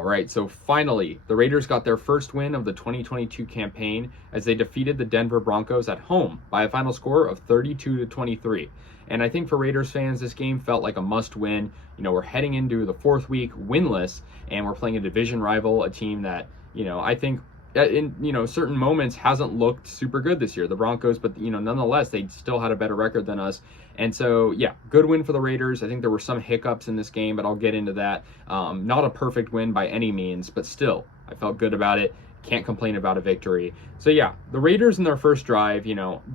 All right, so finally, the Raiders got their first win of the 2022 campaign as they defeated the Denver Broncos at home by a final score of 32-23. And I think for Raiders fans, this game felt like a must win. We're heading into the fourth week winless, and we're playing a division rival, a team that, I think in certain moments hasn't looked super good this year, the Broncos, but nonetheless they still had a better record than us. And so yeah, good win for the Raiders. I think there were some hiccups in this game, but I'll get into that. Not a perfect win by any means, but still I felt good about it. Can't complain about a victory. So yeah, the Raiders in their first drive,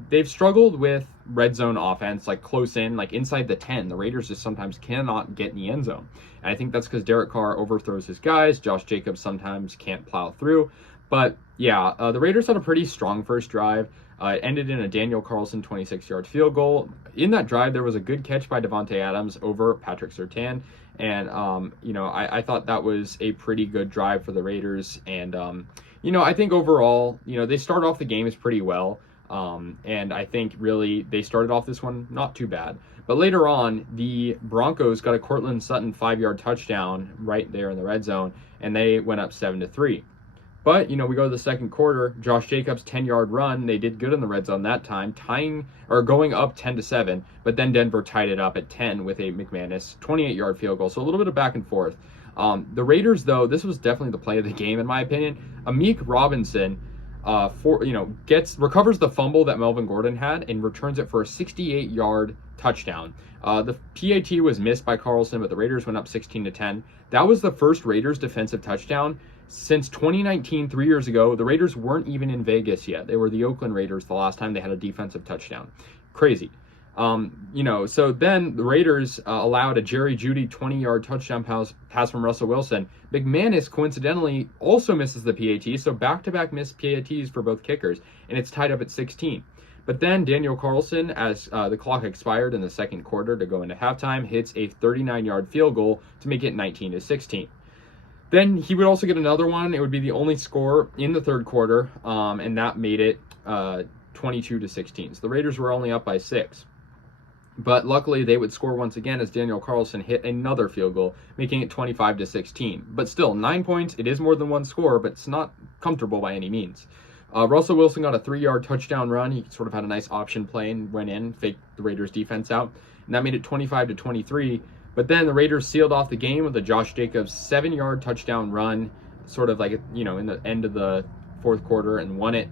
they've struggled with red zone offense, like close in, like inside the 10. The Raiders just sometimes cannot get in the end zone. And I think that's because Derek Carr overthrows his guys. Josh Jacobs sometimes can't plow through. But yeah, the Raiders had a pretty strong first drive. It ended in a Daniel Carlson 26-yard field goal. In that drive, there was a good catch by Devontae Adams over Patrick Surtain. And, I thought that was a pretty good drive for the Raiders. And, I think overall, they start off the games pretty well. And I think really they started off this one not too bad. But later on, the Broncos got a Courtland Sutton 5-yard touchdown right there in the red zone, and they went up 7-3. But, we go to the second quarter, Josh Jacobs' 10-yard run. They did good in the red zone that time, going up 10-7. But then Denver tied it up at 10 with a McManus 28-yard field goal. So a little bit of back and forth. The Raiders, though, this was definitely the play of the game, in my opinion. Amik Robinson, recovers the fumble that Melvin Gordon had and returns it for a 68-yard touchdown. The PAT was missed by Carlson, but the Raiders went up 16-10. That was the first Raiders defensive touchdown since 2019, 3 years ago. The Raiders weren't even in Vegas yet. They were the Oakland Raiders the last time they had a defensive touchdown. Crazy. So then the Raiders allowed a Jerry Jeudy 20-yard touchdown pass from Russell Wilson. McManus coincidentally also misses the PAT, so back-to-back missed PATs for both kickers, and it's tied up at 16. But then Daniel Carlson, as the clock expired in the second quarter to go into halftime, hits a 39-yard field goal to make it 19-16. Then he would also get another one. It would be the only score in the third quarter, and that made it 22-16. So the Raiders were only up by 6. But luckily, they would score once again as Daniel Carlson hit another field goal, making it 25-16. But still, 9 points. It is more than one score, but it's not comfortable by any means. Russell Wilson got a 3-yard touchdown run. He sort of had a nice option play and went in, faked the Raiders defense out, and that made it 25-23. But then the Raiders sealed off the game with a Josh Jacobs 7-yard touchdown run, sort of like, in the end of the fourth quarter, and won it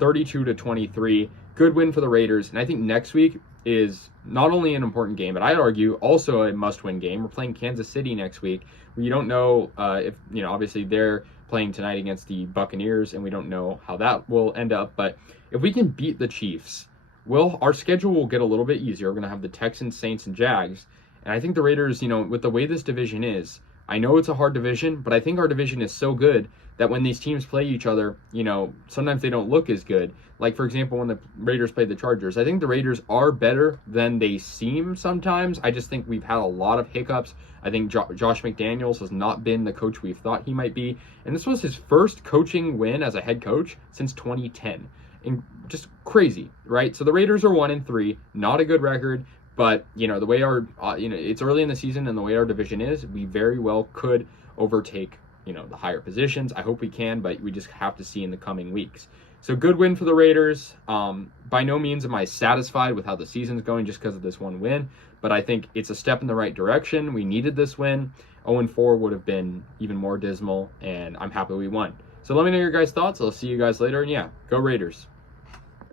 32-23. Good win for the Raiders. And I think next week is not only an important game, but I'd argue also a must-win game. We're playing Kansas City next week. We don't know if, obviously they're playing tonight against the Buccaneers, and we don't know how that will end up. But if we can beat the Chiefs, our schedule will get a little bit easier. We're going to have the Texans, Saints, and Jags. And I think the Raiders, with the way this division is, I know it's a hard division, but I think our division is so good that when these teams play each other, sometimes they don't look as good. Like, for example, when the Raiders played the Chargers, I think the Raiders are better than they seem sometimes. I just think we've had a lot of hiccups. I think Josh McDaniels has not been the coach we thought he might be. And this was his first coaching win as a head coach since 2010. And just crazy, right? So the Raiders are 1-3, not a good record. But, the way it's early in the season and the way our division is, we very well could overtake, the higher positions. I hope we can, but we just have to see in the coming weeks. So good win for the Raiders. By no means am I satisfied with how the season's going just because of this one win, but I think it's a step in the right direction. We needed this win. 0-4 would have been even more dismal, and I'm happy we won. So let me know your guys' thoughts. I'll see you guys later, and yeah, go Raiders.